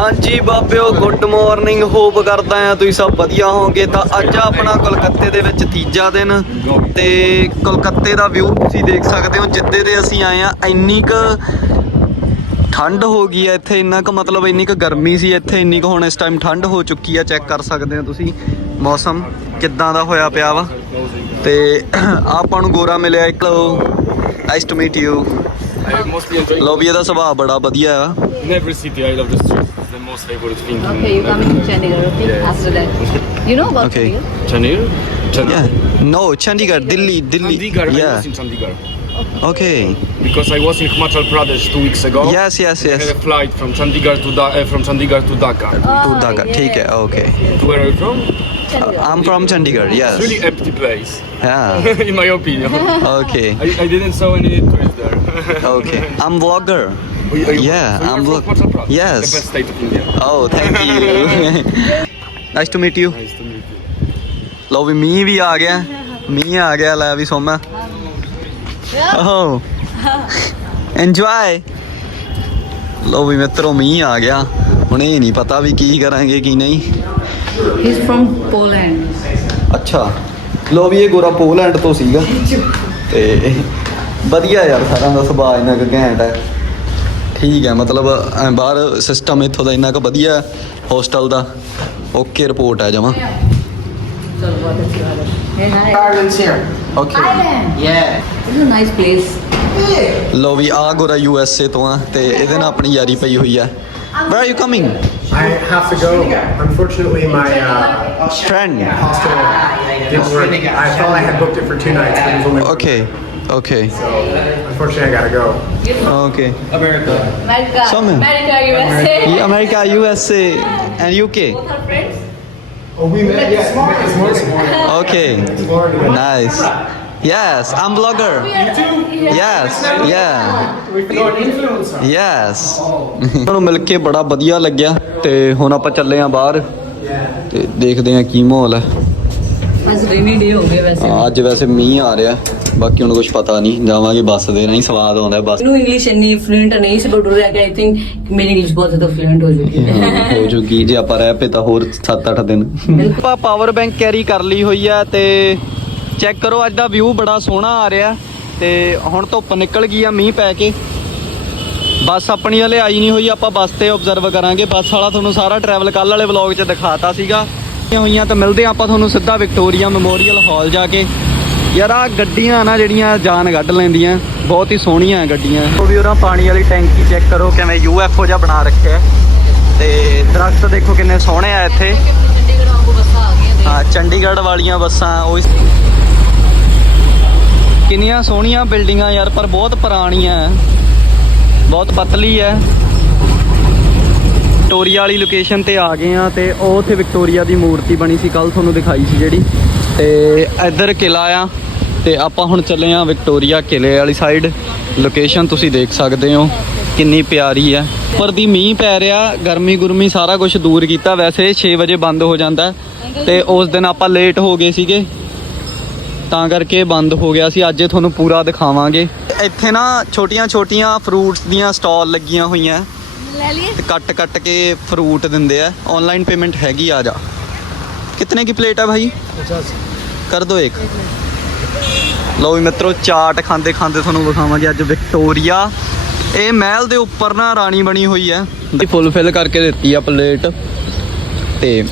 ਹਾਂਜੀ ਬਾਬਿਓ good morning hop ਕਰਦਾ ਆ ਤੁਸੀਂ ਸਭ ਵਧੀਆ ਹੋਵੋਗੇ ਤਾਂ ਅੱਜ ਆਪਣਾ ਕੋਲਕਾਤੇ ਦੇ ਵਿੱਚ ਤੀਜਾ ਦਿਨ ਤੇ ਕੋਲਕਾਤੇ ਦਾ ਵਿਊ ਤੁਸੀਂ ਦੇਖ ਸਕਦੇ ਹੋ ਜਿੱਦੇ ਦੇ ਅਸੀਂ ਆਏ ਆ ਇੰਨੀ ਕੁ ਠੰਡ ਹੋ ਗਈ ਹੈ ਇੱਥੇ ਇੰਨਾ ਕੁ ਮਤਲਬ ਇੰਨੀ ਕੁ ਗਰਮੀ ਸੀ ਇੱਥੇ ਇੰਨੀ ਕੁ ਹੁਣ ਇਸ ਟਾਈਮ ਠੰਡ ਹੋ ਚੁੱਕੀ ਆ ਚੈੱਕ ਕਰ ਸਕਦੇ ਹੋ ਤੁਸੀਂ ਮੌਸਮ ਕਿੱਦਾਂ ਦਾ ਹੋਇਆ ਪਿਆ ਵਾ ਤੇ ਆਪਾਂ ਨੂੰ ਗੋਰਾ ਮਿਲਿਆ ਇੱਕ ਨਾਈਸ ਟੂ ਮੀਟ ਯੂ ਲੋਬੀ ਦਾ ਸੁਭਾਅ ਬੜਾ ਵਧੀਆ ਆ. I love the streets. It's the most favorite thing. Okay, you coming to Chandigarh okay? After that. You know about Okay. Chandigarh? Chandigarh? Yeah. No, Chandigarh, Delhi, Delhi. Chandigarh, I was in Chandigarh. Okay. Because I was in Himachal Pradesh two weeks ago. Yes, yes, yes. I had a flight from Chandigarh to da- uh, from Chandigarh to Dhaka. To Ah, Dhaka. Take it. yes, Okay. To Where are you from? yes. Chandigarh. I'm from Chandigarh. Yes. It's really empty place, Yeah. in my opinion. Okay. I, I didn't saw any tourists there. Okay. I'm vlogger. Are you- are you- Yeah, so you're I'm from look- Himachal Pradesh? Yes. The best state of India. Oh, thank you. nice to meet you. Nice to meet you. ਲਓ ਵੀ ਮੀਂਹ ਵੀ ਆ ਗਿਆ ਮੀਂਹ ਆ ਗਿਆ ਲੈ ਵੀ ਸੋਮਾ ਓਹ enjoy ਲਓ ਵੀ ਮਿੱਤਰੋ ਮੀਂਹ ਆ ਗਿਆ ਹੁਣ ਇਹ ਨਹੀਂ ਪਤਾ ਵੀ ਕੀ ਕਰਾਂਗੇ ਕੀ ਨਹੀਂ He's from Poland. ਅੱਛਾ ਲੋ ਵੀ ਇਹ ਗੋਰਾ ਪੋਲੈਂਡ ਤੋਂ ਸੀਗਾ ਤੇ ਵਧੀਆ ਯਾਰ ਸਾਰਿਆਂ ਦਾ ਸੁਭਾਅ ਇੰਨਾ ਕੁ ਘੈਂਟ ਹੈ ਠੀਕ ਹੈ ਮਤਲਬ ਐਂ ਬਾਹਰ ਸਿਸਟਮ ਇੱਥੋਂ ਦਾ ਇੰਨਾ ਕੁ ਵਧੀਆ ਹੋਸਟਲ ਦਾ ਓਕੇ ਰਿਪੋਰਟ ਹੈ ਜਮਾ So what is your other? Hey, hi. Ireland's here. Okay Thailand. Yeah. This is a nice place. ਲੋ ਵੀ ਆ ਗੋਰਾ ਯੂ ਐਸ ਏ ਤੋਂ ਆ ਤੇ ਇਹਦੇ ਨਾਲ ਆਪਣੀ ਯਾਰੀ ਪਈ ਹੋਈ ਆ Where are you coming? I have to go. Unfortunately, my uh, Friend. hostel didn't work. I thought I had booked it for two nights, but it was only one. Okay. So unfortunately, I gotta go. Okay. America. America. Some- America, USA. Yeah, America, USA and UK. Both are friends. Oh, we met yeah, we met this morning. Okay. This morning. Nice. Yes, I'm blogger. Yes. Yeah. You're an influencer. Yes ਤੁਹਾਨੂੰ ਮਿਲ ਕੇ ਬੜਾ ਵਧੀਆ ਲੱਗਿਆ ਤੇ ਹੁਣ ਆਪਾਂ ਚੱਲੇ ਆਂ ਬਾਹਰ ਤੇ ਦੇਖਦੇ ਆਂ ਕੀ ਮਾਹੌਲ ਹੈ ਅੱਜ ਵੈਸੇ। ਅੱਜ ਵੈਸੇ ਮੀਂਹ ਆ ਰਿਹਾ। ਬਾਕੀ ਹੁਣ ਕੁਝ ਪਤਾ ਨਹੀਂ ਜਾਵਾਂਗੇ ਬੱਸ ਦੇ ਰਾਹੀਂ ਸਵਾਦ ਆਉਂਦਾ ਬੱਸ। ਨੂੰ ਇੰਗਲਿਸ਼ ਇੰਨੀ ਫਲੂਐਂਟ ਨਹੀਂ ਸੀ ਬਟ ਉਹ ਆਈ ਥਿੰਕ ਮੇਰੀ ਇੰਗਲਿਸ਼ ਬਹੁਤ ਜ਼ਿਆਦਾ ਫਲੂਐਂਟ ਹੋ ਚੁੱਕੀ ਹੋ। ਜੂਗੀ ਜੇ ਆਪਾਂ ਰਹਿ ਪਏ ਤਾਂ ਹੋਰ 7-8 ਦਿਨ। ਆਪਾਂ ਪਾਵਰ ਬੈਂਕ ਕੈਰੀ ਕਰ ਲਈ ਹੋਈ ਆ ਤੇ ਚੈੱਕ ਕਰੋ ਅੱਜ ਦਾ ਵਿਊ ਬੜਾ ਸੋਹਣਾ ਆ ਰਿਹਾ। ਤੇ ਹੁਣ ਧੁੱਪ ਨਿਕਲ ਗਈ ਆ ਮੀਂਹ ਪੈ ਕੇ। ਬੱਸ ਆਪਣੀ ਹਲੇ ਆਈ ਨਹੀਂ ਹੋਈ ਆਪਾਂ ਬੱਸ ਤੇ ਆਬਜ਼ਰਵ ਕਰਾਂਗੇ। ਬੱਸ ਵਾਲਾ ਤੁਹਾਨੂੰ ਸਾਰਾ ਟਰੈਵਲ ਕੱਲ ਵਾਲੇ ਵਲੌਗ 'ਚ ਦਿਖਾਤਾ ਸੀਗਾ। ਹੋਈਆਂ ਤਾਂ ਮਿਲਦੇ ਆਪਾਂ ਤੁਹਾਨੂੰ ਸਿੱਧਾ ਵਿਕਟੋਰੀਆ ਮੈਮੋਰੀਅਲ ਹਾਲ ਜਾ ਕੇ। ਯਾਰ ਆ ਗੱਡੀਆਂ ਨਾ ਜਿਹੜੀਆਂ ਜਾਨ ਕੱਢ ਲੈਂਦੀਆਂ, ਬਹੁਤ ਹੀ ਸੋਹਣੀਆਂ ਗੱਡੀਆਂ। ਉਹ ਵੀ ਉਹਨਾਂ ਪਾਣੀ ਵਾਲੀ ਟੈਂਕੀ ਚੈੱਕ ਕਰੋ ਕਿਵੇਂ ਯੂਐਫਓ ਜਿਹਾ ਬਣਾ ਰੱਖਿਆ ਤੇ ਦਰਖਤ ਦੇਖੋ ਕਿੰਨੇ ਸੋਹਣੇ ਆ ਇੱਥੇ। ਹਾਂ, ਚੰਡੀਗੜ੍ਹ ਵਾਲੀਆਂ ਬੱਸਾਂ, ਉਹ ਕਿੰਨੀਆਂ ਸੋਹਣੀਆਂ ਬਿਲਡਿੰਗਾਂ ਯਾਰ, ਪਰ ਬਹੁਤ ਪੁਰਾਣੀਆਂ ਬਹੁਤ ਪਤਲੀ ਹੈ। ਵਿਕਟੋਰੀਆ ਵਾਲੀ ਲੋਕੇਸ਼ਨ ਤੇ ਆ ਗਏ ਆ ਤੇ ਉਹ ਉੱਥੇ ਵਿਕਟੋਰੀਆ ਦੀ ਮੂਰਤੀ ਬਣੀ ਸੀ ਕੱਲ ਤੁਹਾਨੂੰ ਦਿਖਾਈ ਸੀ ਜਿਹੜੀ। ਤੇ ਇੱਧਰ ਕਿਲਾ ਆ ਤੇ ਆਪਾਂ ਹੁਣ ਚੱਲੇ ਆ ਵਿਕਟੋਰੀਆ ਕਿਲੇ ਵਾਲੀ ਸਾਈਡ ਲੋਕੇਸ਼ਨ ਤੁਸੀਂ ਦੇਖ ਸਕਦੇ ਹੋ, ਕਿੰਨੀ ਪਿਆਰੀ ਹੈ। ਉੱਪਰ ਦੀ ਮੀਂਹ ਪੈ ਰਿਹਾ, ਗਰਮੀ ਗੁਰਮੀ ਸਾਰਾ ਕੁਝ ਦੂਰ ਕੀਤਾ, ਵੈਸੇ 6 ਵਜੇ ਬੰਦ ਹੋ ਜਾਂਦਾ ਹੈ। ਤੇ ਉਸ ਦਿਨ ਆਪਾਂ ਲੇਟ ਹੋ ਗਏ ਸੀਗੇ। ਤਾਂ ਕਰਕੇ ਬੰਦ ਹੋ ਗਿਆ ਸੀ, ਅੱਜ ਤੁਹਾਨੂੰ ਪੂਰਾ ਦਿਖਾਵਾਂਗੇ। ਇੱਥੇ ਨਾ ਛੋਟੀਆਂ ਛੋਟੀਆਂ ਫਰੂਟਸ ਦੀਆਂ ਸਟਾਲ ਲੱਗੀਆਂ ਹੋਈਆਂ। ਲੈ ਲਈਏ। ਕੱਟ ਕੱਟ ਕੇ ਫਰੂਟ ਦਿੰਦੇ ਆ। ਆਨਲਾਈਨ ਪੇਮੈਂਟ ਹੈਗੀ ਆ ਜਾ। ਕਿਤਨੇ ਕੀ ਪਲੇਟ ਆ ਭਾਈ? 50 ਕਰ ਦੋ ਇੱਕ। ਲਓ ਵੀ ਮਿੱਤਰੋ ਚਾਟ ਖਾਂਦੇ ਖਾਂਦੇ ਤੁਹਾਨੂੰ ਵਿਖਾਵਾਂਗੇ ਅੱਜ ਵਿਕਟੋਰੀਆ। ਇਹ ਮਹਿਲ ਦੇ ਉੱਪਰ ਨਾ ਰਾਣੀ ਬਣੀ ਹੋਈ ਹੈ ਤੇ ਫੁੱਲ ਫਿਲ ਕਰਕੇ ਦਿੱਤੀ ਆ ਪਲੇਟ ਤੇ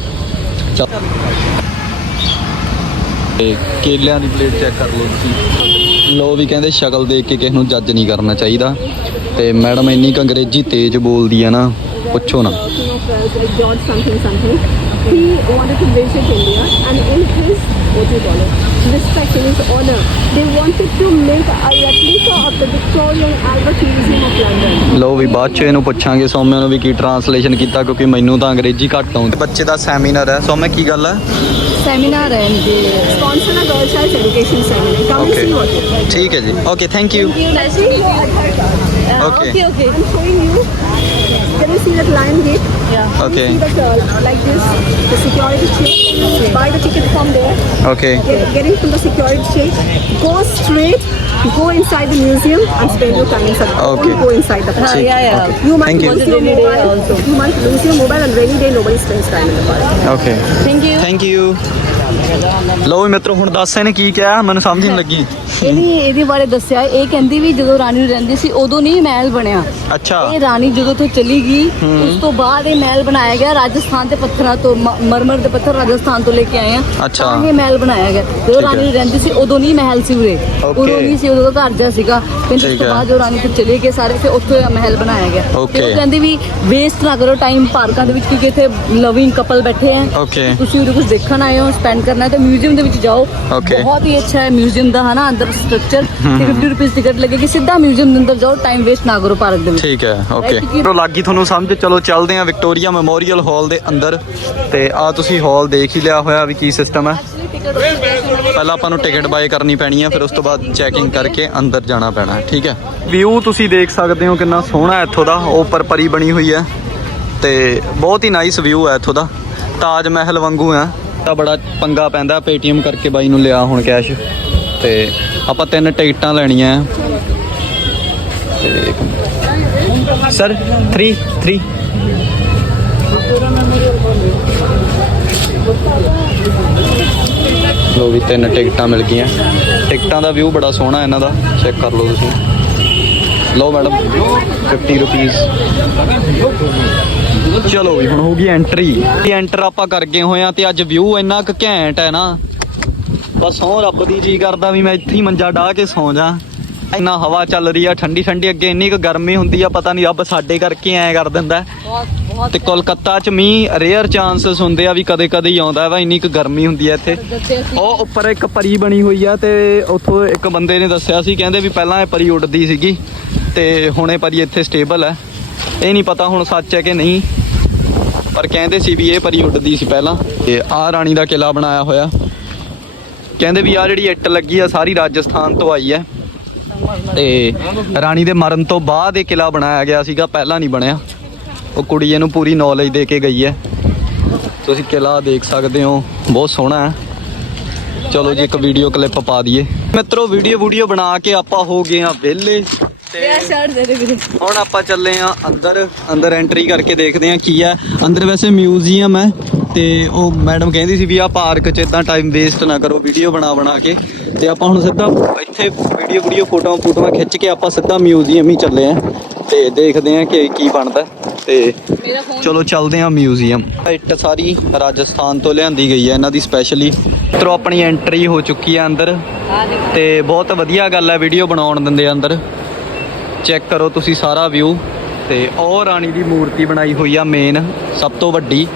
ਤੇ ਕੇਲਿਆਂ ਦੀ ਪਲੇਟ ਚੈੱਕ ਕਰ ਲਓ ਤੁਸੀਂ। ਲੋ ਵੀ ਕਹਿੰਦੇ ਸ਼ਕਲ ਦੇਖ ਕੇ ਕਿਸ ਨੂੰ ਜੱਜ ਨਹੀਂ ਕਰਨਾ ਚਾਹੀਦਾ। ਤੇ ਮੈਡਮ ਇੰਨੀ ਕੁ ਅੰਗਰੇਜ਼ੀ ਤੇਜ਼ ਬੋਲਦੀ ਆ ਨਾ ਪੁੱਛੋ ਨਾ like George something something. He wanted to visit India, and in his what do you call it? Respect in his honor, they wanted to make a replica of the Victorian Albert Museum of London. ਲੋ ਵੀ ਬਾਅਦ ਚ ਇਹਨੂੰ ਪੁੱਛਾਂਗੇ ਸੌਮਿਆ ਨੂੰ ਵੀ ਕੀ translation ਕੀਤਾ ਕਿਉਂਕਿ ਮੈਨੂੰ ਤਾਂ ਅੰਗਰੇਜ਼ੀ ਘੱਟ ਆਉਂਦੀ ਬੱਚੇ ਦਾ ਸੈਮੀਨਾਰ ਹੈ ਸੌਮਿਆ ਕੀ ਗੱਲ ਹੈ ਸੈਮੀਨਾਰ ਹੈ ਇਨਕੇ Sponsor a girl child education seminar. Come Okay. and see what it is. ਠੀਕ ਹੈ ਜੀ okay thank you. Okay. Okay okay I'm showing you Can you see that lion gate? Yeah. Okay. You see the girl uh, like this, the security check. Buy the ticket from there. Okay. Get, getting from the security check. Go straight. Go inside the museum and spend your time inside. Okay. Go inside the park. Yeah, yeah. Okay. You might Thank lose you. your mobile. Also. You might lose your mobile and rainy day nobody spends time in the park. Okay. Thank you. Thank you. ਲੋ ਵੀ ਮਿੱਤਰੋ ਹੁਣ ਦੱਸ ਇਹਨੇ ਕੀ ਕਿਹਾ ਮੈਨੂੰ ਸਮਝ ਨਹੀਂ ਲੱਗੀ। ਇਹਨੇ ਇਹਦੇ ਬਾਰੇ ਦੱਸਿਆ ਇਹ ਕਹਿੰਦੀ ਵੀ ਜਦੋਂ ਰਾਣੀ ਨੂੰ ਰਹਿੰਦੀ ਸੀ ਉਦੋਂ ਨਹੀਂ ਮਹਿਲ ਬਣਿਆ। ਅੱਛਾ। ਇਹ ਰਾਣੀ ਜਦੋਂ ਤੋਂ ਚਲੀ ਗਈ ਉਸ ਤੋਂ ਬਾਅਦ ਇਹ ਮਹਿਲ ਬਣਾਇਆ ਗਿਆ ਰਾਜਸਥਾਨ ਦੇ ਪੱਥਰਾਂ ਤੋਂ ਮ- ਮਰਮਰ ਦੇ ਪੱਥਰ ਰਾਜਸਥਾਨ ਤੋਂ ਲੈ ਕੇ ਆਏ ਆ। ਅੱਛਾ। ਤਾਂ ਇਹ ਮਹਿਲ ਬਣਾਇਆ ਗਿਆ। ਜਦੋਂ। ਰਾਣੀ ਰਹਿੰਦੀ ਸੀ ਉਦੋਂ ਨਹੀਂ ਮਹਿਲ ਸੀ ਉਰੇ। Okay। ਉਦੋਂ ਨਹੀਂ ਸੀ ਉਦੋਂ ਦਾ ਘਰ ਜਿਹਾ ਸੀਗਾ। ਫਿਰ ਉਸ ਠੀਕ ਤੋਂ ਹੈ। ਬਾਅਦ ਜਦੋਂ ਰਾਣੀ ਤੋਂ ਚਲੇ ਗਏ ਸਾਰੇ ਫਿਰ ਉੱਥੇ ਇਹ ਮਹਿਲ ਬਣਾਇਆ ਗਿਆ। ਉਹ ਕਹਿੰਦੀ ਵੀ ਵੇਸਟ ਨਾ ਕਰੋ ਟਾਈਮ ਪਾਰਕਾਂ ਦੇ ਵਿੱਚ ਕਿਉਂਕਿ ਇੱਥੇ ਲਵਿੰਗ ਕਪਲ ਬੈਠੇ ਆ। Okay। ਤੁਸੀਂ ਉਰੇ ਕੁਝ ਦੇਖਣ ਆਏ ਹੋ ਸਪੈਂਡ ਕਰਨਾ ਹੈ ਤਾਂ ਮਿਊਜ਼ੀਅਮ ਦੇ ਵਿੱਚ ਜਾਓ। Okay। ਬਹੁਤ ਹੀ ਅੱਛਾ ਹੈ ਮਿਊਜ਼ੀਅਮ ਦਾ ਹਨਾ ਅੰਦਰ ਸਟਰਕਚਰ 50 ਰੁਪਏ ਟਿਕਟ ਲੱਗੇਗੀ ਸਿੱਧਾ ਮਿਊਜ਼ੀਅਮ ਦੇ ਅੰਦਰ ਜਾਓ ਟਾਈਮ ਵੇਸਟ ਨਾ ਕਰੋ ਪਾਰਕ ਦੇ ਵਿੱਚ। ਠੀਕ ਹੈ ਓਕੇ Right, ਕਿ- ਤੋਂ ਲੱਗੀ ਤੁਹਾਨੂੰ ਸਮਝ। ਚਲੋ ਚੱਲਦੇ ਆ ਵਿਕਟੋਰੀਆ ਮੈਮੋਰੀਅਲ ਹਾਲ ਦੇ ਅੰਦਰ। ਤੇ ਆ ਤੁਸੀਂ ਹਾਲ ਦੇਖ ਹੀ ਲਿਆ ਹੋਇਆ ਵੀ ਕੀ ਸਿਸਟਮ ਹੈ। ਪਹਿਲਾਂ ਆਪਾਂ ਨੂੰ ਟਿਕਟ ਬਾਏ ਕਰਨੀ ਪੈਣੀ ਹੈ ਫਿਰ ਉਸ ਤੋਂ ਬਾਅਦ ਚੈਕਿੰਗ ਕਰਕੇ ਅੰਦਰ ਜਾਣਾ ਪੈਣਾ ਹੈ ਠੀਕ ਹੈ। ਵਿਊ ਤੁਸੀਂ ਦੇਖ ਸਕਦੇ ਹੋ ਕਿੰਨਾ ਸੋਹਣਾ ਹੈ ਇੱਥੋਂ ਦਾ। ਉਹ ਉੱਪਰ ਪਰੀ ਬਣੀ ਹੋਈ ਹੈ। ਤੇ ਬਹੁਤ ਹੀ ਨਾਈਸ ਵਿਊ ਹੈ ਇੱਥੋਂ ਦਾ। ਤਾਜ ਮਹਿਲ ਵਾਂਗੂ ਹੈ। ਤਾਂ ਬੜਾ ਪੰਗਾ ਪੈਂਦਾ, ਪੇਟੀਐਮ ਕਰਕੇ ਬਾਈ ਨੂੰ ਲਿਆ ਹੁਣ ਕੈਸ਼ ਤੇ ਆਪਾਂ ਤਿੰਨ ਟਿਕਟਾਂ ਲੈਣੀਆਂ। ਤੇ ਸਰ 3 3 ਲੋ ਵੀ ਤਿੰਨ ਟਿਕਟਾਂ ਮਿਲ ਗਈਆਂ। ਟਿਕਟਾਂ ਦਾ ਵਿਊ ਬੜਾ ਸੋਹਣਾ ਇਹਨਾਂ ਦਾ। ਚੈੱਕ ਕਰ ਲਓ ਤੁਸੀਂ। ਲਓ ਮੈਡਮ 50 ਰੁਪੀਸ ਚਲੋ ਵੀ ਹੁਣ ਹੋ ਗਈ ਐਂਟਰੀ ਐਂਟਰ ਆਪਾਂ ਕਰ ਗਏ ਹੋਏ ਆ ਤੇ ਅੱਜ ਵਿਊ ਇੰਨਾ ਕੁ ਘੈਂਟ ਹੈ ਨਾ। ਬਸ ਸੌ ਰੱਬ ਦੀ ਜੀ ਕਰਦਾ ਵੀ ਮੈਂ ਇੱਥੇ ਹੀ ਮੰਜਾ ਢਾ ਕੇ ਸੌ ਜਾ। ਇੰਨਾ ਹਵਾ ਚੱਲ ਰਹੀ ਆ ਠੰਡੀ ਠੰਡੀ ਅੱਗੇ ਇੰਨੀ ਕੁ ਗਰਮੀ ਹੁੰਦੀ ਆ ਪਤਾ ਨਹੀਂ ਰੱਬ ਸਾਡੇ ਕਰਕੇ ਐ ਕਰ ਦਿੰਦਾ ਤੇ ਕੋਲਕਾਤਾ ਚ ਮੀਂਹ ਰੇਅਰ ਚਾਂਸਸ ਹੁੰਦੇ ਆ ਵੀ ਕਦੇ ਕਦੇ ਹੀ ਆਉਂਦਾ ਵਾ ਇੰਨੀ ਕੁ ਗਰਮੀ ਹੁੰਦੀ ਆ ਇੱਥੇ। ਉਹ ਉੱਪਰ ਇੱਕ ਪਰੀ ਬਣੀ ਹੋਈ ਆ ਤੇ ਉੱਥੋਂ ਇੱਕ ਬੰਦੇ ਨੇ ਦੱਸਿਆ ਸੀ ਕਹਿੰਦੇ ਵੀ ਪਹਿਲਾਂ ਇਹ ਪਰੀ ਉੱਡਦੀ ਸੀਗੀ ਤੇ ਹੁਣ ਇਹ ਪਰੀ ਇੱਥੇ ਸਟੇਬਲ ਹੈ। ਇਹ ਨਹੀਂ ਪਤਾ ਹੁਣ ਸੱਚ ਹੈ ਕਿ ਨਹੀਂ। ਪਰ ਕਹਿੰਦੇ ਸੀ ਵੀ ਇਹ ਪਰੀ ਉੱਡਦੀ ਸੀ ਪਹਿਲਾਂ ਤੇ ਆਹ ਰਾਣੀ ਦਾ ਕਿਲਾ ਬਣਾਇਆ ਹੋਇਆ। ਕਹਿੰਦੇ ਵੀ ਆ ਜਿਹੜੀ ਇੱਟ ਲੱਗੀ ਆ, ਸਾਰੀ ਰਾਜਸਥਾਨ ਤੋਂ ਆਈ ਹੈ। ਤੇ ਰਾਣੀ ਦੇ ਮਰਨ ਤੋਂ ਬਾਅਦ ਇਹ ਕਿਲਾ ਬਣਾਇਆ ਗਿਆ ਸੀਗਾ, ਪਹਿਲਾਂ ਨਹੀਂ ਬਣਿਆ। ਉਹ ਕੁੜੀ ਇਹਨੂੰ ਪੂਰੀ ਨੌਲੇਜ ਦੇ ਕੇ ਗਈ ਹੈ। ਤੁਸੀਂ ਕਿਲਾ ਦੇਖ ਸਕਦੇ ਹੋ, ਬਹੁਤ ਸੋਹਣਾ ਹੈ। ਚਲੋ ਜੀ, ਇੱਕ ਵੀਡੀਓ ਕਲਿੱਪ ਪਾ ਦਈਏ। ਮਿੱਤਰੋ ਵੀਡੀਓ ਵੀਡੀਓ ਬਣਾ ਕੇ ਆਪਾਂ ਹੋ ਗਏ ਆ ਵਿਹਲੇ। ਤੇ ਇਹ ਸ਼ਰਟ ਦੇ ਦੇ ਵੀਰੇ। ਹੁਣ ਆਪਾਂ ਚੱਲੇ ਆ ਅੰਦਰ ਅੰਦਰ ਐਂਟਰੀ ਕਰਕੇ ਦੇਖਦੇ ਆ ਕੀ ਆ। ਅੰਦਰ ਵੈਸੇ ਮਿਊਜ਼ੀਅਮ ਹੈ ਤੇ ਉਹ ਮੈਡਮ ਕਹਿੰਦੀ ਸੀ ਵੀ ਆ ਪਾਰਕ 'ਚ ਇਦਾਂ ਟਾਈਮ ਵੇਸਟ ਨਾ ਕਰੋ ਵੀਡੀਓ ਬਣਾ ਬਣਾ ਕੇ। ਤੇ ਆਪਾਂ ਹੁਣ ਸਿੱਧਾ ਇੱਥੇ ਵੀਡੀਓ ਵੀਡੀਓ ਫੋਟੋਆਂ ਫੋਟੋਆਂ ਖਿੱਚ ਕੇ ਆਪਾਂ ਸਿੱਧਾ ਮਿਊਜ਼ੀਅਮ ਹੀ ਚੱਲੇ ਆ ਤੇ ਦੇਖਦੇ ਆ ਕਿ ਕੀ ਬਣਦਾ ਤੇ ਚਲੋ ਚੱਲਦੇ ਆ ਮਿਊਜ਼ੀਅਮ ਇੱਟ ਸਾਰੀ ਰਾਜਸਥਾਨ ਤੋਂ ਲਿਆਂਦੀ ਗਈ ਹੈ ਇਹਨਾਂ ਦੀ ਸਪੈਸ਼ਲੀ ਤਰੋ ਆਪਣੀ ਐਂਟਰੀ ਹੋ ਚੁੱਕੀ ਹੈ ਅੰਦਰ। ਤੇ ਬਹੁਤ ਵਧੀਆ ਗੱਲ ਹੈ ਵੀਡੀਓ ਬਣਾਉਣ ਦਿੰਦੇ ਆ ਅੰਦਰ। ਚੈੱਕ ਕਰੋ ਤੁਸੀਂ ਸਾਰਾ ਵਿਊ ਤੇ ਉਹ ਰਾਣੀ ਦੀ ਮੂਰਤੀ ਬਣਾਈ ਹੋਈ ਆ ਮੇਨ ਸਭ ਤੋਂ ਵੱਡੀ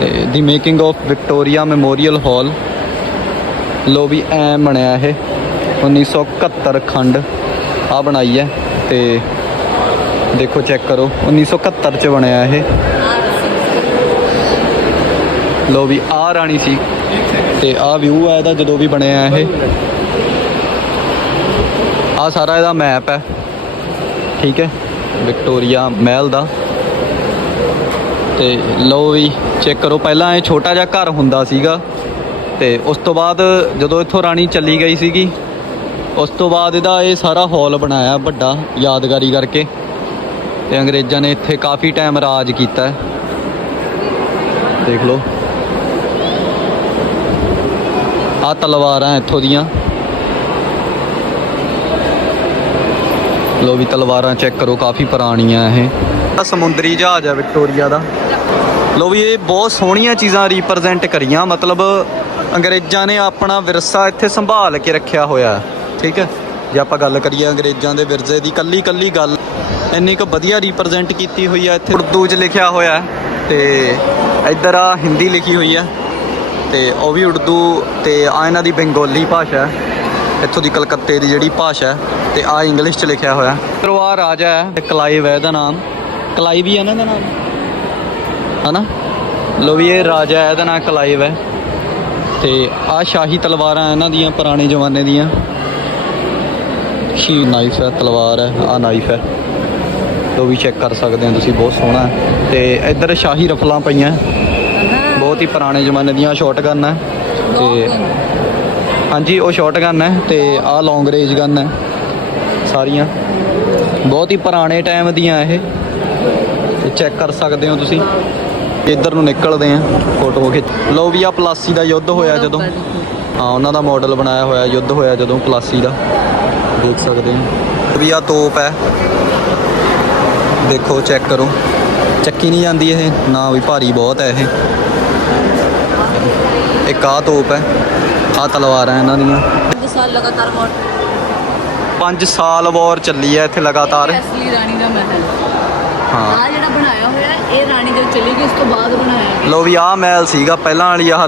ਤੇ ਦੀ making of Victoria Memorial Hall ਲੋ ਵੀ ਐ ਬਣਿਆ ਇਹ 1971 ਖੰਡ ਆ ਬਣਾਈ ਹੈ ਤੇ ਦੇਖੋ ਚੈੱਕ ਕਰੋ 1971 ਚ ਬਣਿਆ ਇਹ। ਲੋ ਵੀ ਆ ਰਾਣੀ ਸੀ ਤੇ ਆ ਵਿਊ ਆ ਇਹਦਾ ਜਦੋਂ ਵੀ ਬਣਿਆ ਇਹ। ਆ ਸਾਰਾ ਇਹਦਾ ਮੈਪ ਹੈ। ਠੀਕ ਹੈ, ਵਿਕਟੋਰੀਆ ਮਹਿਲ ਦਾ। ਤੇ ਲਓ ਵੀ ਚੈੱਕ ਕਰੋ, ਪਹਿਲਾਂ ਇਹ ਛੋਟਾ ਜਿਹਾ ਘਰ ਹੁੰਦਾ ਸੀਗਾ। ਤੇ ਉਸ ਤੋਂ ਬਾਅਦ ਜਦੋਂ ਇੱਥੋਂ ਰਾਣੀ ਚੱਲੀ ਗਈ ਸੀਗੀ, ਉਸ ਤੋਂ ਬਾਅਦ ਇਹਦਾ ਇਹ ਸਾਰਾ ਹਾਲ ਬਣਾਇਆ ਵੱਡਾ, ਯਾਦਗਾਰੀ ਕਰਕੇ। ਤੇ ਅੰਗਰੇਜ਼ਾਂ ਨੇ ਇੱਥੇ ਕਾਫੀ ਟਾਈਮ ਰਾਜ ਕੀਤਾ ਦੇਖ ਲਓ। ਆ ਤਲਵਾਰਾਂ ਇੱਥੋਂ ਦੀਆਂ। ਲੋ ਵੀ ਤਲਵਾਰਾਂ ਚੈੱਕ ਕਰੋ, ਕਾਫੀ ਪੁਰਾਣੀਆਂ ਇਹ। ਸਮੁੰਦਰੀ ਜਹਾਜ਼ ਆ ਵਿਕਟੋਰੀਆ ਦਾ। ਲੋ ਵੀ ਇਹ ਬਹੁਤ ਸੋਹਣੀਆਂ ਚੀਜ਼ਾਂ ਰਿਪਰੈਜ਼ੈਂਟ ਕਰੀਆਂ, ਮਤਲਬ ਅੰਗਰੇਜ਼ਾਂ ਨੇ ਆਪਣਾ ਵਿਰਸਾ ਇੱਥੇ ਸੰਭਾਲ ਕੇ ਰੱਖਿਆ ਹੋਇਆ ਠੀਕ ਹੈ? ਜੇ ਆਪਾਂ ਗੱਲ ਕਰੀਏ ਅੰਗਰੇਜ਼ਾਂ ਦੇ ਵਿਰਸੇ ਦੀ ਕੱਲੀ ਕੱਲੀ ਗੱਲ, ਇੰਨੀ ਕੁ ਵਧੀਆ ਰਿਪਰੈਜ਼ੈਂਟ ਕੀਤੀ ਹੋਈ ਆ ਇੱਥੇ। ਉਰਦੂ 'ਚ ਲਿਖਿਆ ਹੋਇਆ ਹੈ ਤੇ ਇੱਧਰ ਆ ਹਿੰਦੀ ਲਿਖੀ ਹੋਈ ਆ ਤੇ ਉਹ ਵੀ ਉਰਦੂ ਤੇ ਆ ਇਹਨਾਂ ਦੀ ਬੰਗਾਲੀ ਭਾਸ਼ਾ ਇੱਥੋਂ ਦੀ ਕਲਕੱਤੇ ਦੀ ਜਿਹੜੀ ਭਾਸ਼ਾ ਤੇ ਆ ਇੰਗਲਿਸ਼ 'ਚ ਲਿਖਿਆ ਹੋਇਆ। ਹੈ ਰਾਜਾ ਹੈ, ਤੇ ਕਲਾਈਵ ਹੈ ਇਹਦਾ ਨਾਮ। ਕਲਾਈਵ ਹੀ ਹੈ ਨਾ ਇਹਦਾ ਨਾਮ? ਹਨਾ? ਲੋ ਵੀ ਇਹ ਰਾਜਾ ਹੈ, ਇਹਦਾ ਨਾਮ ਕਲਾਈਵ ਹੈ ਤੇ ਆ ਸ਼ਾਹੀ ਤਲਵਾਰਾਂ ਇਹਨਾਂ ਦੀਆਂ, ਪੁਰਾਣੇ ਜ਼ਮਾਨੇ ਦੀਆਂ। ਸ਼ੀ ਨਾਈਫ ਹੈ, ਤਲਵਾਰ ਹੈ, ਆ ਨਾਈਫ ਹੈ। ਉਹ ਵੀ ਚੈੱਕ ਕਰ ਸਕਦੇ ਹੋ ਤੁਸੀਂ, ਬਹੁਤ ਸੋਹਣਾ ਹੈ। ਤੇ ਇੱਧਰ ਸ਼ਾਹੀ ਰਫਲਾਂ ਪਈਆਂ। ਬਹੁਤ ਹੀ ਪੁਰਾਣੇ ਜ਼ਮਾਨੇ ਦੀਆਂ ਸ਼ਾਰਟ ਗਨ ਹੈ। ਤੇ ਹਾਂਜੀ, ਉਹ ਸ਼ਾਰਟ ਗਨ ਹੈ ਤੇ ਆਹ ਲੌਂਗ ਰੇਂਜ ਗਨ ਹੈ। ਸਾਰੀਆਂ। ਬਹੁਤ ਹੀ ਪੁਰਾਣੇ ਟਾਈਮ ਦੀਆਂ ਇਹ। ਤੇ ਚੈੱਕ ਕਰ ਸਕਦੇ ਹੋ ਤੁਸੀਂ। ਇੱਧਰ ਨੂੰ ਨਿਕਲਦੇ ਆ ਫੋਟੋ ਖਿੱਚ। ਲਓ ਵੀ ਆ ਪਲਾਸੀ ਦਾ ਯੁੱਧ ਹੋਇਆ ਜਦੋਂ। ਹਾਂ ਉਹਨਾਂ ਦਾ ਮਾਡਲ ਬਣਾਇਆ ਹੋਇਆ ਯੁੱਧ ਹੋਇਆ ਜਦੋਂ ਪਲਾਸੀ ਦਾ। ਦੇਖ ਸਕਦੇ ਹੋ। ਵੀ ਆ ਤੋਪ ਹੈ। ਦੇਖੋ ਚੈੱਕ ਕਰੋ। ਚੱਕੀ ਨਹੀਂ ਜਾਂਦੀ ਇਹ। ਨਾ ਵੀ ਭਾਰੀ ਬਹੁਤ ਹੈ ਇਹ। ਇੱਕ ਆ ਤੋਪ ਹੈ। ਆ ਤਲਵਾਰਾਂ ਇਹਨਾਂ ਦੀਆਂ। 5 ਸਾਲ ਲਗਾਤਾਰ ਮੌਤ 5 ਸਾਲ ਵਾਰ ਚੱਲੀ ਹੈ ਇੱਥੇ ਲਗਾਤਾਰ। ਅਸਲੀ ਰਾਣੀ ਦਾ ਮਹਿਲ ਹਾਂ। ਆ ਜਿਹੜਾ ਬਣਾਇਆ ਹੋਇਆ ਇਹ ਰਾਣੀ ਜਦ ਚਲੀ ਗਈ ਉਸ ਤੋਂ ਬਾਅਦ ਬਣਾਇਆ ਗਿਆ। ਲੋ ਵੀ ਆਹ ਮਹਿਲ ਸੀਗਾ ਪਹਿਲਾਂ ਵਾਲੀ ਆਹ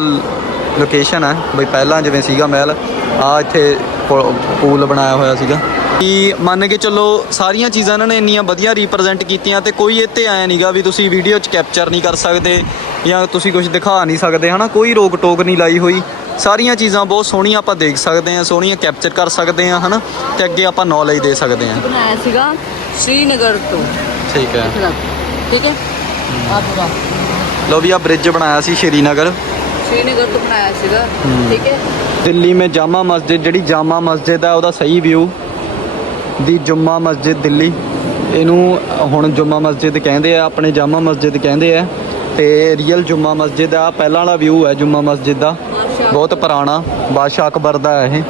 ਲੋਕੇਸ਼ਨ ਹੈ ਬਈ ਪਹਿਲਾਂ ਜਿਵੇਂ ਸੀਗਾ ਮਹਿਲ ਆ ਇੱਥੇ ਪੂਲ ਬਣਾਇਆ ਹੋਇਆ ਸੀਗਾ। ਕਿ ਮੰਨ ਕੇ ਚੱਲੋ ਸਾਰੀਆਂ ਚੀਜ਼ਾਂ ਇਹਨਾਂ ਨੇ ਇੰਨੀਆਂ ਵਧੀਆ ਰਿਪਰੈਜ਼ੈਂਟ ਕੀਤੀਆਂ ਤੇ ਕੋਈ ਇੱਥੇ ਆਇਆ ਨਹੀਂਗਾ ਵੀ ਤੁਸੀਂ ਵੀਡੀਓ 'ਚ ਕੈਪਚਰ ਨਹੀਂ ਕਰ ਸਕਦੇ ਜਾਂ ਤੁਸੀਂ ਕੁਝ ਦਿਖਾ ਨਹੀਂ ਸਕਦੇ ਹਨਾ? ਕੋਈ ਰੋਕ ਟੋਕ ਨਹੀਂ ਲਾਈ ਹੋਈ। ਸਾਰੀਆਂ ਚੀਜ਼ਾਂ ਬਹੁਤ ਸੋਹਣੀਆਂ ਆਪਾਂ ਦੇਖ ਸਕਦੇ ਹਾਂ ਸੋਹਣੀਆਂ ਕੈਪਚਰ ਕਰ ਸਕਦੇ ਹਾਂ ਹਨਾ? ਤੇ ਅੱਗੇ ਆਪਾਂ ਨੌਲੇਜ ਦੇ ਸਕਦੇ ਹਾਂ। ਬਣਾਇਆ ਸੀਗਾ ਸ਼੍ਰੀਨਗਰ ਤੋਂ। ਠੀਕ ਹੈ। ਠੀਕ ਹੈ? ਆ ਪੂਰਾ। ਲੋ ਵੀ ਆ ਬ੍ਰਿਜ ਬਣਾਇਆ ਸੀ ਸ਼੍ਰੀਨਗਰ। ਸ਼੍ਰੀਨਗਰ ਤੋਂ ਬਣਾਇਆ ਸੀਗਾ। ਠੀਕ ਹੈ? ਦਿੱਲੀ ਮੇ ਜਾਮਾ ਮਸਜਿਦ ਜਿਹੜੀ ਜਾਮਾ ਮਸਜਿਦ ਆ ਉਹਦਾ ਸਹੀ ਵਿਊ ਦੀ ਜੁਮਾ ਮਸਜਿਦ ਦਿੱਲੀ। ਇਹਨੂੰ ਹੁਣ ਜੁਮਾ ਮਸਜਿਦ ਕਹਿੰਦੇ ਆ ਆਪਣੇ ਜਾਮਾ ਮਸਜਿਦ ਕਹਿੰਦੇ ਆ। ਤੇ ਰੀਅਲ ਜੁਮਾ ਮਸਜਿਦ ਆ ਪਹਿਲਾਂ ਵਾਲਾ ਵਿਊ ਹੈ ਜੁਮਾ ਮਸਜਿਦ ਦਾ। ਬਹੁਤ ਪੁਰਾਣਾ, ਬਾਦਸ਼ਾਹ ਅਕਬਰ ਦਾ ਹੈ ਇਹ।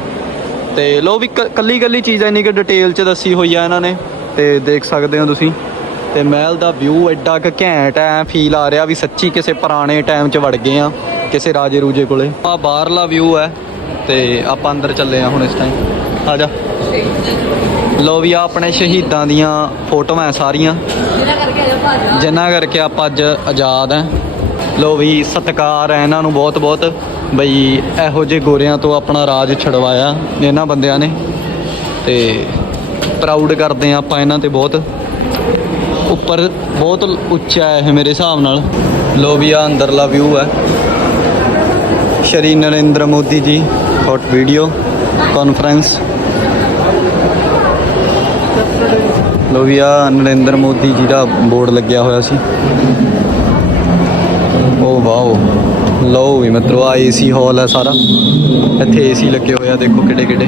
ਤੇ ਲੋ ਵੀ ਕ- ਕੱਲੀ ਕੱਲੀ ਚੀਜ਼ ਇੰਨੀ ਕਿ ਡਿਟੇਲ ਚ ਦੱਸੀ ਹੋਈ ਆ ਇਹਨਾਂ ਨੇ, ਤੇ ਦੇਖ ਸਕਦੇ ਹੋ ਤੁਸੀਂ। ਤੇ ਮਹਿਲ ਦਾ ਵਿਊ ਐਡਾ ਕਿ ਘੈਂਟ ਐ ਫੀਲ ਆ ਰਿਹਾ ਵੀ ਸੱਚੀ ਕਿਸੇ ਪੁਰਾਣੇ ਟਾਈਮ 'ਚ ਵੜ ਗਏ ਆ, ਕਿਸੇ ਰਾਜੇ ਰੂਜੇ ਕੋਲੇ। ਆ ਬਾਹਰਲਾ ਵਿਊ ਹੈ ਤੇ ਆਪਾਂ ਅੰਦਰ ਚੱਲੇ ਆ ਹੁਣ ਇਸ ਟਾਈਮ ਆ ਜਾ। ਲੋ ਵੀ ਆ ਆਪਣੇ ਸ਼ਹੀਦਾਂ ਦੀਆਂ ਫੋਟੋਆਂ ਹੈ ਸਾਰੀਆਂ। ਜਿਹੜਾ ਜਿਨ੍ਹਾਂ ਕਰਕੇ ਆਪਾਂ ਅੱਜ ਆਜ਼ਾਦ ਹੈ ਲੋ ਵੀ ਸਤਿਕਾਰ ਹੈ ਇਹਨਾਂ ਨੂੰ ਬਹੁਤ ਬਹੁਤ ਬਈ ਇਹੋ ਜਿਹੇ ਗੋਰਿਆਂ ਤੋਂ ਆਪਣਾ ਰਾਜ ਛਡਵਾਇਆ ਇਹਨਾਂ ਬੰਦਿਆਂ ਨੇ ਤੇ ਪ੍ਰਾਊਡ ਕਰਦੇ ਆ ਆਪਾਂ ਇਹਨਾਂ ਤੇ ਬਹੁਤ। ਉੱਪਰ ਬਹੁਤ ਉੱਚਾ ਹੈ ਇਹ ਮੇਰੇ ਹਿਸਾਬ ਨਾਲ। ਲੋ ਅੰਦਰਲਾ ਵਿਊ ਹੈ। Shri Narendra Modi ji short video conference ਲੋ ਨਰਿੰਦਰ ਮੋਦੀ ਜੀ ਦਾ ਬੋਰਡ ਲੱਗਿਆ ਹੋਇਆ ਸੀ। ਓ ਵਾਓ। ਲਓ ਵੀ ਮਤਲਬ ਆ ਏਸੀ ਹਾਲ ਹੈ ਸਾਰਾ। ਇੱਥੇ ਏਸੀ ਲੱਗੇ ਹੋਏ ਆ ਦੇਖੋ ਕਿਹੜੇ ਕਿਹੜੇ।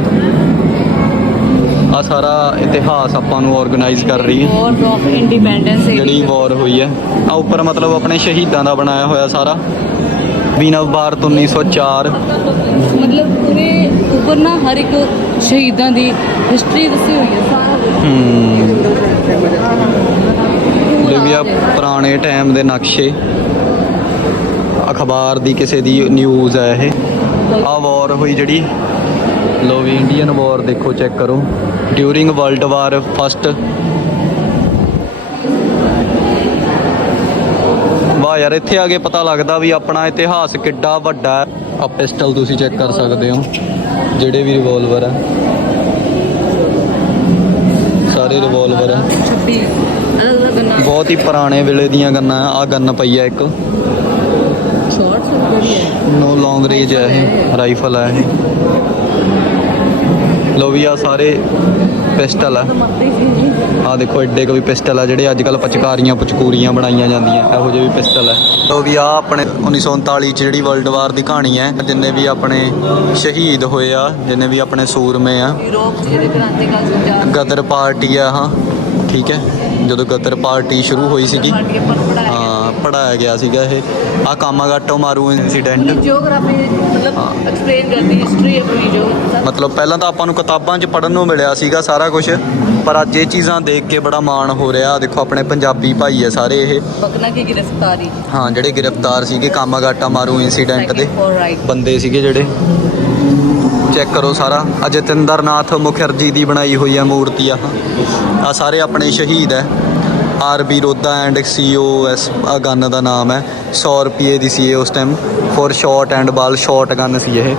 ਆ ਸਾਰਾ ਇਤਿਹਾਸ ਆਪਾਂ ਨੂੰ ਆਰਗੇਨਾਈਜ਼ ਕਰ ਰਹੀ ਹੈ। ਵਾਰ ਆਫ ਇੰਡੀਪੈਂਡੈਂਸ ਜਿਹੜੀ ਵਾਰ ਹੋਈ ਹੈ। ਆ ਉੱਪਰ ਮਤਲਬ ਆਪਣੇ ਸ਼ਹੀਦਾਂ ਦਾ ਬਣਾਇਆ ਹੋਇਆ ਸਾਰਾ। ਵੀਨਵ ਭਾਰਤ 1904 ਮਤਲਬ ਪੂਰੇ ਉੱਪਰ ਨਾ ਹਰ ਇੱਕ ਸ਼ਹੀਦਾਂ ਦੀ ਹਿਸਟਰੀ ਦੱਸੀ ਹੋਈ ਹੈ ਸਾਰਾ। ਹੂੰ। ਪੂਰਾ ਵੀ ਆ ਪੁਰਾਣੇ ਟਾਈਮ ਦੇ ਨਕਸ਼ੇ। ਅਖਬਾਰ ਦੀ ਕਿਸੇ ਦੀ ਨਿਊਜ਼ ਹੈ ਇਹ। ਆ ਵਾਰ ਹੋਈ ਜਿਹੜੀ। ਲੋ ਵੀ ਇੰਡੀਅਨ ਵਾਰ ਦੇਖੋ ਚੈੱਕ ਕਰੋ। ਡਿਊਰਿੰਗ ਵਰਲਡ ਵਾਰ ਫਸਟ ਵਾਹ ਯਾਰ, ਇੱਥੇ ਆ ਕੇ ਪਤਾ ਲੱਗਦਾ ਵੀ ਆਪਣਾ ਇਤਿਹਾਸ ਕਿੱਡਾ ਵੱਡਾ ਹੈ। ਆ ਪਿਸਟਲ ਤੁਸੀਂ ਚੈੱਕ ਕਰ ਸਕਦੇ ਹੋ, ਜਿਹੜੇ ਵੀ ਰਿਵੋਲਵਰ ਹੈ ਸਾਰੇ ਰਿਵੋਲਵਰ ਹੈ ਬਹੁਤ ਹੀ ਪੁਰਾਣੇ ਵੇਲੇ ਦੀਆਂ ਗੰਨਾਂ ਆ। ਗੰਨ ਪਈ ਆ ਇੱਕ। ਨੋ ਲੌਂਗ ਰੇਂਜ ਹੈ? ਰਾਈਫਲ ਹੈ ਇਹ ਲੋ ਵੀ ਆ ਸਾਰੇ ਪਿਸਟਲ ਆ। ਆ ਦੇਖੋ ਐਡੇ ਕੁ ਵੀ ਪਿਸਟਲ ਆ ਜਿਹੜੇ ਅੱਜ ਕੱਲ ਪਚਕਾਰੀਆਂ ਪਚਕੂਰੀਆਂ ਬਣਾਈਆਂ ਜਾਂਦੀਆਂ। ਇਹੋ ਜਿਹੇ ਵੀ ਪਿਸਟਲ ਹੈ ਲੋ ਵੀ ਆ ਆਪਣੇ 1939 ਚ ਜਿਹੜੀ ਵਰਲਡ ਵਾਰ ਦੀ ਕਹਾਣੀ ਹੈ ਜਿੰਨੇ ਵੀ ਆਪਣੇ ਸ਼ਹੀਦ ਹੋਏ ਆ ਜਿੰਨੇ ਵੀ ਆਪਣੇ ਸੂਰਮੇ ਆ। ਗਦਰ ਪਾਰਟੀ ਆ ਹਾਂ। ਠੀਕ ਹੈ। ਜਦੋਂ ਗਦਰ ਪਾਰਟੀ ਸ਼ੁਰੂ ਹੋਈ ਸੀਗੀ ਪੜਾਇਆ ਗਿਆ ਸੀਗਾ ਇਹ। ਆ ਕਾਮਾਗਾਟੋ ਮਾਰੂ ਇਨਸੀਡੈਂਟ ਜਿਓਗ੍ਰਾਫੀ ਮਤਲਬ ਐਕਸਪਲੇਨ ਕਰਦੀ ਹਿਸਟਰੀ ਆਪਣੀ ਜੋ ਮਤਲਬ ਪਹਿਲਾਂ ਤਾਂ ਆਪਾਂ ਨੂੰ ਕਿਤਾਬਾਂ 'ਚ ਪੜਨ ਨੂੰ ਮਿਲਿਆ ਸੀਗਾ ਸਾਰਾ ਕੁਝ ਪਰ ਅੱਜ ਇਹ ਚੀਜ਼ਾਂ ਦੇਖ ਕੇ ਬੜਾ ਮਾਣ ਹੋ ਰਿਹਾ। ਦੇਖੋ ਆਪਣੇ ਪੰਜਾਬੀ ਭਾਈ ਹੈ ਸਾਰੇ ਇਹ। ਬਕਨਾ ਕੀ ਗ੍ਰਿਫਤਾਰੀ। ਹਾਂ ਜਿਹੜੇ ਗ੍ਰਿਫਤਾਰ ਸੀਗੇ ਕਾਮਾਗਾਟਾ ਮਾਰੂ ਇਨਸੀਡੈਂਟ ਦੇ ਬੰਦੇ ਸੀਗੇ ਜਿਹੜੇ। ਚੈੱਕ ਕਰੋ ਸਾਰਾ। ਅਜਿਤਿੰਦਰਨਾਥ ਮੁਖਰਜੀ ਦੀ ਬਣਾਈ ਹੋਈ ਹੈ ਮੂਰਤੀ ਆ। ਆ ਸਾਰੇ ਆਪਣੇ ਸ਼ਹੀਦ ਹੈ। R B Rodda and co S gun ਦਾ ਨਾਮ ਹੈ। 100 ਰੁਪਏ ਦੀ ਸੀ ਇਹ ਉਸ time four shot and ball shot gun ਸੀ ਇਹ।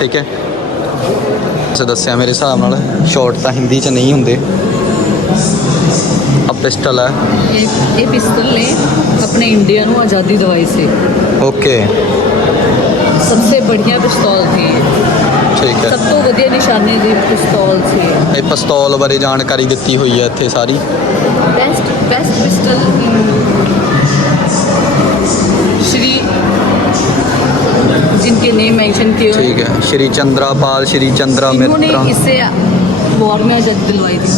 ਠੀਕ ਹੈ। ਸੋ ਦੱਸਿਆ ਮੇਰੇ ਹਿਸਾਬ ਨਾਲ। ਸ਼ਾਟ ਤਾਂ ਹਿੰਦੀ ਚ ਨਹੀਂ ਹੁੰਦੇ। ਆ ਪਿਸਟਲ ਹੈ। ਇਹ ਇਹ ਪਿਸਤਲ ਨੇ ਆਪਣੇ ਇੰਡੀਆ ਨੂੰ ਆਜ਼ਾਦੀ ਦਿਵਾਈ ਸੀ। ਓਕੇ ਸਭ ਤੋਂ ਬੜੀਆ ਪਿਸਤੌਲ ਸੀ ਠੀਕ ਹੈ। ਸਭ ਤੋਂ ਵਧੀਆ ਨਿਸ਼ਾਨੇ ਦੀ ਪਿਸਤੌਲ ਸੀ ਇਹ। ਪਿਸਤੌਲ ਬਾਰੇ ਜਾਣਕਾਰੀ ਦਿੱਤੀ ਹੋਈ ਹੈ ਇੱਥੇ ਸਾਰੀ। ਬੈਸਟ बेस्ट पिस्टल श्री जिनके नेम मेंशन किए हुए हैं, ਠੀਕ ਹੈ ਸ਼੍ਰੀ ਚੰਦਰਾਪਾਲ ਸ਼੍ਰੀ ਚੰਦਰਾ इन्होंने ਮਿੱਤਰਾ इससे वॉर में आजादी दिलवाई थी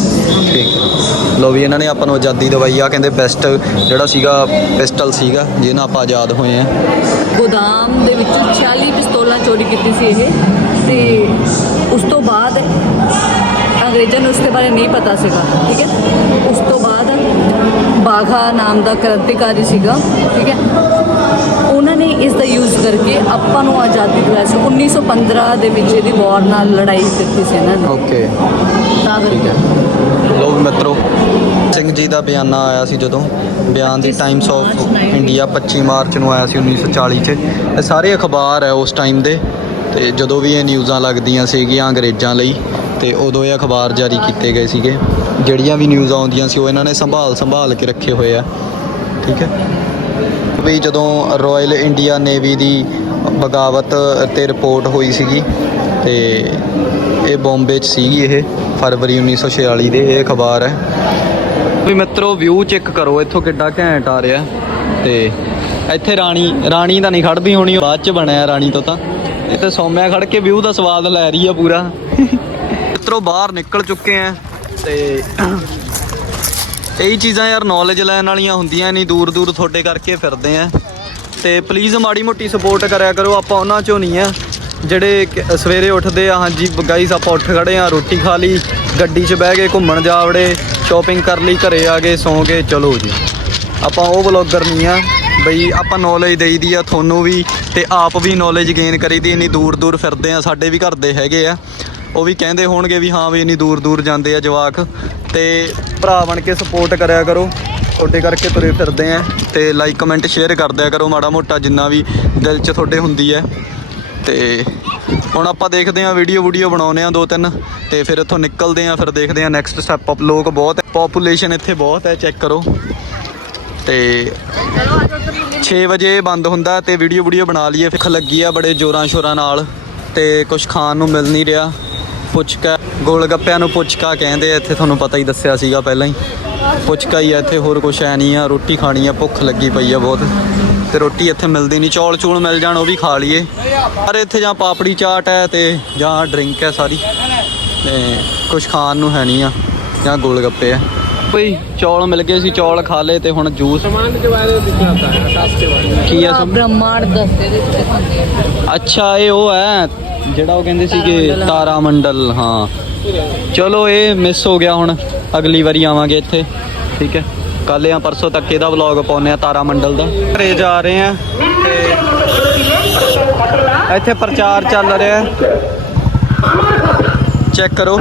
ਠੀਕ ਲੋ ਵੀ ਇਹਨਾਂ ਨੇ ਆਪਾਂ ਨੂੰ ਆਜ਼ਾਦੀ ਦਵਾਈ ਆ ਕਹਿੰਦੇ ਬੈਸਟ ਜਿਹੜਾ ਸੀਗਾ ਪਿਸਟਲ ਸੀਗਾ ਜਿਹਦੇ ਨਾਲ ਆਪਾਂ ਆਜ਼ਾਦ ਹੋਏ ਆ ਗੋਦਾਮ ਦੇ ਵਿੱਚੋਂ 46 ਪਿਸਤੌਲਾਂ ਚੋਰੀ ਕੀਤੀ ਸੀ ਇਹ ਤੇ ਉਸ ਤੋਂ ਬਾਅਦ ਅੰਗਰੇਜ਼ਾਂ ਨੂੰ ਉਸ ਦੇ ਬਾਰੇ ਨਹੀਂ ਪਤਾ ਸੀਗਾ ਠੀਕ ਹੈ? ਉਸ ਤੋਂ ਬਾਅਦ ਬਾਘਾ ਨਾਮ ਦਾ ਕ੍ਰਾਂਤੀਕਾਰੀ ਸੀਗਾ ਠੀਕ ਹੈ? ਉਹਨਾਂ ਨੇ ਇਸ ਦਾ ਯੂਜ਼ ਕਰਕੇ ਆਪਾਂ ਨੂੰ ਆਜ਼ਾਦੀ ਦਿਵਾਈ ਸੀ। 1915 ਦੇ ਵਿੱਚ ਇਹਦੀ ਵਾਰ ਨਾਲ ਲੜਾਈ ਕੀਤੀ ਸੀ ਇਹਨਾਂ ਨੇ। ਓਕੇ ਤਾਂ ਕਰਕੇ ਹੈ। ਲੋ ਮਿੱਤਰੋ ਸਿੰਘ ਜੀ ਦਾ ਬਿਆਨਾ ਆਇਆ ਸੀ ਜਦੋਂ। ਬਿਆਨ ਦੀ ਟਾਈਮਸ ਆਫ ਇੰਡੀਆ 25 ਮਾਰਚ ਨੂੰ ਆਇਆ ਸੀ 1940 ਚ। ਇਹ ਸਾਰੇ ਅਖਬਾਰ ਹੈ ਉਸ ਟਾਈਮ ਦੇ। ਤੇ ਜਦੋਂ ਵੀ ਇਹ ਨਿਊਜ਼ਾਂ ਲੱਗਦੀਆਂ ਸੀਗੀਆਂ ਅੰਗਰੇਜ਼ਾਂ ਲਈ ਤੇ ਉਦੋਂ ਇਹ ਅਖਬਾਰ ਜਾਰੀ ਕੀਤੇ ਗਏ ਸੀਗੇ। ਜਿਹੜੀਆਂ ਵੀ ਨਿਊਜ਼ ਆਉਂਦੀਆਂ ਸੀ, ਉਹ ਇਹਨਾਂ ਨੇ ਸੰਭਾਲ ਸੰਭਾਲ ਕੇ ਰੱਖੇ ਹੋਏ ਆ। ਠੀਕ ਹੈ? ਵੀ ਜਦੋਂ ਰਾਇਲ ਇੰਡੀਆ ਨੇਵੀ ਦੀ ਬਗਾਵਤ ਤੇ ਰਿਪੋਰਟ ਹੋਈ ਸੀਗੀ, ਤੇ ਇਹ ਬੰਬੇ 'ਚ ਸੀਗੀ ਇਹ, ਫਰਵਰੀ 1946 ਦੇ ਇਹ ਅਖਬਾਰ ਹੈ। ਵੀ ਮਿੱਤਰੋ ਵਿਊ ਚੈੱਕ ਕਰੋ, ਇੱਥੋਂ ਕਿੱਡਾ ਘੈਂਟ ਆ ਰਿਹਾ। ਤੇ ਇੱਥੇ ਰਾਣੀ ਰਾਣੀ ਤਾਂ ਨਹੀਂ ਖੜਦੀ ਹੋਣੀ ਬਾਅਦ 'ਚ ਬਣਿਆ ਰਾਣੀ ਤੋਂ ਤਾਂ। ਇੱਥੇ ਸੌਮਿਆ ਖੜ ਕੇ ਵਿਊ ਦਾ ਸਵਾਦ ਲੈ ਰਹੀ ਆ ਪੂਰਾ। ਮਿੱਤਰੋ ਬਾਹਰ ਨਿਕਲ ਚੁੱਕੇ ਆ। ਤੇ ਕਈ ਚੀਜ਼ਾਂ ਯਾਰ ਨੌਲੇਜ ਲੈਣ ਵਾਲੀਆਂ ਹੁੰਦੀਆਂ ਨਹੀਂ ਦੂਰ ਦੂਰ ਤੁਹਾਡੇ ਕਰਕੇ ਫਿਰਦੇ ਆ। ਤੇ ਪਲੀਜ਼ ਮਾੜੀ ਮੋਟੀ ਸਪੋਰਟ ਕਰਿਆ ਕਰੋ, ਆਪਾਂ ਉਹਨਾਂ ਚੋਂ ਨਹੀਂ ਆ। ਜਿਹੜੇ ਸਵੇਰੇ ਉੱਠਦੇ ਆ, ਹਾਂਜੀ ਗਾਈਸ ਆਪਾਂ ਉੱਠ ਖੜੇ ਆ, ਰੋਟੀ ਖਾ ਲਈ, ਗੱਡੀ 'ਚ ਬਹਿ ਗਏ, ਘੁੰਮਣ ਜਾ ਵੜੇ ਸ਼ਾਪਿੰਗ ਕਰ ਲਈ, ਘਰੇ ਆ ਗਏ, ਸੌਂ ਗਏ, ਚਲੋ ਜੀ। ਆਪਾਂ ਉਹ ਬਲੌਗਰ ਨਹੀਂ ਆ, ਬਈ ਆਪਾਂ ਨੌਲੇਜ ਦੇਈਦੀ ਆ, ਤੁਹਾਨੂੰ ਵੀ ਤੇ ਆਪ ਵੀ ਨੌਲੇਜ ਗੇਨ ਕਰੀਦੀ ਇੰਨੀ ਦੂਰ ਦੂਰ ਫਿਰਦੇ ਆ, ਸਾਡੇ ਵੀ ਘਰ ਦੇ ਹੈਗੇ ਆ। ਉਹ ਵੀ ਕਹਿੰਦੇ ਹੋਣਗੇ ਵੀ ਹਾਂ ਵੀ ਇੰਨੀ ਦੂਰ ਦੂਰ ਜਾਂਦੇ ਆ ਜਵਾਕ ਤੇ ਭਰਾ ਬਣ ਕੇ ਸਪੋਰਟ ਕਰਿਆ ਕਰੋ। ਤੁਹਾਡੇ ਕਰਕੇ ਤੁਰੇ ਫਿਰਦੇ ਆ ਤੇ ਲਾਈਕ ਕਮੈਂਟ ਸ਼ੇਅਰ ਕਰ ਦਿਆ ਕਰੋ ਮਾੜਾ ਮੋਟਾ ਜਿੰਨਾ ਵੀ ਦਿਲ 'ਚ ਤੁਹਾਡੇ ਹੁੰਦੀ ਹੈ। ਤੇ ਹੁਣ ਆਪਾਂ ਦੇਖਦੇ ਆ ਵੀਡੀਓ ਵੀਡੀਓ ਬਣਾਉਨੇ ਆ ਦੋ ਤਿੰਨ ਤੇ ਫਿਰ ਇੱਥੋਂ ਨਿਕਲਦੇ ਆ ਫਿਰ ਦੇਖਦੇ ਆ ਨੈਕਸਟ ਸਟੈਪ ਅਪ ਲੋਕ ਬਹੁਤ ਹੈ ਪੋਪੂਲੇਸ਼ਨ ਇੱਥੇ ਬਹੁਤ ਹੈ ਚੈੱਕ ਕਰੋ। ਤੇ 6 ਵਜੇ ਬੰਦ ਹੁੰਦਾ ਤੇ ਵੀਡੀਓ ਵੀਡੀਓ ਬਣਾ ਲਈਏ ਫਿਰ ਲੱਗੀ ਆ ਬੜੇ ਜ਼ੋਰਾਂ ਸ਼ੋਰਾਂ ਨਾਲ ਤੇ ਕੁਝ ਖਾਣ ਨੂੰ ਮਿਲ ਨਹੀਂ ਰਿਹਾ। ਪੁਚਕਾ ਗੋਲ ਗੱਪਿਆਂ ਨੂੰ ਪੁਚਕਾ ਕਹਿੰਦੇ ਆ ਇੱਥੇ ਤੁਹਾਨੂੰ ਪਤਾ ਹੀ ਦੱਸਿਆ ਸੀਗਾ ਪਹਿਲਾਂ ਹੀ। ਪੁਚਕਾ ਹੀ ਆ ਇੱਥੇ ਹੋਰ ਕੁਝ ਹੈ ਨਹੀਂ ਆ ਰੋਟੀ ਖਾਣੀ ਆ ਭੁੱਖ ਲੱਗੀ ਪਈ ਆ ਬਹੁਤ। ਤੇ ਰੋਟੀ ਇੱਥੇ ਮਿਲਦੀ ਨਹੀਂ ਚੌਲ ਚੂਲ ਮਿਲ ਜਾਣ ਉਹ ਵੀ ਖਾ ਲਈਏ। ਪਰ ਇੱਥੇ ਜਾਂ ਪਾਪੜੀ ਚਾਟ ਹੈ ਤੇ ਜਾਂ ਡਰਿੰਕ ਹੈ ਸਾਰੀ। ਤੇ ਕੁਝ ਖਾਣ ਨੂੰ ਹੈ ਨਹੀਂ ਆ ਜਾਂ ਗੋਲ ਗੱਪੇ ਆ। ਭਈ ਚੌਲ ਮਿਲ ਗਏ ਸੀ ਚੌਲ ਖਾ ਲਏ ਤੇ ਹੁਣ ਜੂਸ। ਸਮਾਨ ਕੇ ਬਾਰੇ ਦਿਖਾਤਾ ਹੈ ਟਾਪ ਕੇ ਕੀ ਹੈ ਬ੍ਰਹਮਾਂਡ ਦੱਸਦੇ ਅੱਛਾ ਇਹ ਉਹ ਹੈ ਜਿਹੜਾ ਉਹ ਕਹਿੰਦੇ ਸੀਗੇ ਤਾਰਾ ਮੰਡਲ, ਹਾਂ। ਚਲੋ, ਇਹ ਮਿਸ ਹੋ ਗਿਆ ਹੁਣ। ਅਗਲੀ ਵਾਰੀ ਆਵਾਂਗੇ ਇੱਥੇ, ਠੀਕ ਹੈ? ਕੱਲ ਜਾਂ ਪਰਸੋਂ ਤੱਕ ਇਹਦਾ ਵਲੌਗ ਪਾਉਨੇ ਆ ਤਾਰਾ ਮੰਡਲ ਦਾ। ਘਰੇ ਜਾ ਰਹੇ ਆ ਤੇ ਇੱਥੇ ਪ੍ਰਚਾਰ ਚੱਲ ਰਿਹਾ ਚੈੱਕ ਕਰੋ।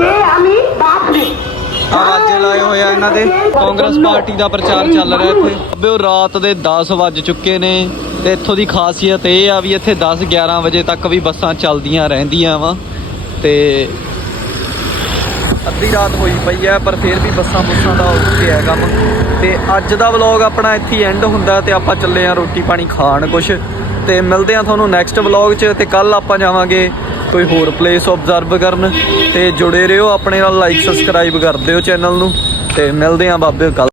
ਆਵਾਜ਼ੇ ਲਾਏ ਹੋਏ ਆ ਇਹਨਾਂ ਦੇ। ਕਾਂਗਰਸ ਪਾਰਟੀ ਦਾ ਪ੍ਰਚਾਰ ਚੱਲ ਰਿਹਾ ਇੱਥੇ। ਅੱਬੇ, ਉਹ ਰਾਤ ਦੇ 10 ਵੱਜ ਚੁੱਕੇ ਨੇ। ਤੇ ਇੱਥੋਂ ਦੀ ਖਾਸੀਅਤ ਇਹ ਆ ਵੀ ਇੱਥੇ 10 11 ਵਜੇ ਤੱਕ ਵੀ ਬੱਸਾਂ ਚੱਲਦੀਆਂ ਰਹਿੰਦੀਆਂ ਵਾ ਤੇ ਅੱਧੀ ਰਾਤ ਹੋਈ ਪਈ ਹੈ ਪਰ ਫਿਰ ਵੀ ਬੱਸਾਂ ਬੁੱਸਾਂ ਦਾ ਉੱਥੇ ਹੈ ਕੰਮ। ਤੇ ਅੱਜ ਦਾ ਵਲੌਗ ਆਪਣਾ ਇੱਥੇ ਐਂਡ ਹੁੰਦਾ ਤੇ ਆਪਾਂ ਚੱਲੇ ਆ ਰੋਟੀ ਪਾਣੀ ਖਾਣ ਕੁਛ। ਤੇ ਮਿਲਦੇ ਆ ਤੁਹਾਨੂੰ ਨੈਕਸਟ ਵਲੌਗ 'ਚ ਤੇ ਕੱਲ ਆਪਾਂ ਜਾਵਾਂਗੇ ਕੋਈ ਹੋਰ ਪਲੇਸ ਆਬਜ਼ਰਵ ਕਰਨ। ਤੇ ਜੁੜੇ ਰਹੋ ਆਪਣੇ ਨਾਲ ਲਾਈਕ ਸਬਸਕ੍ਰਾਈਬ ਕਰ ਦਿਓ ਚੈਨਲ ਨੂੰ। ਤੇ ਮਿਲਦੇ ਆ ਬਾਬੇ ਕੱਲ।